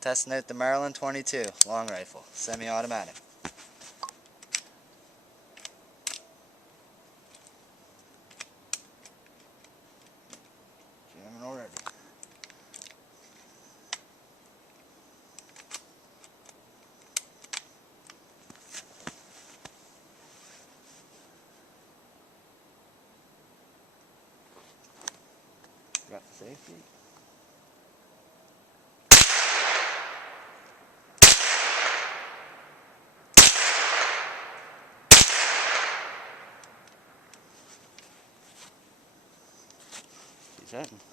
Testing out the Marlin 22 long rifle, semi-automatic. Jamming already. Got the safety. He's hitting.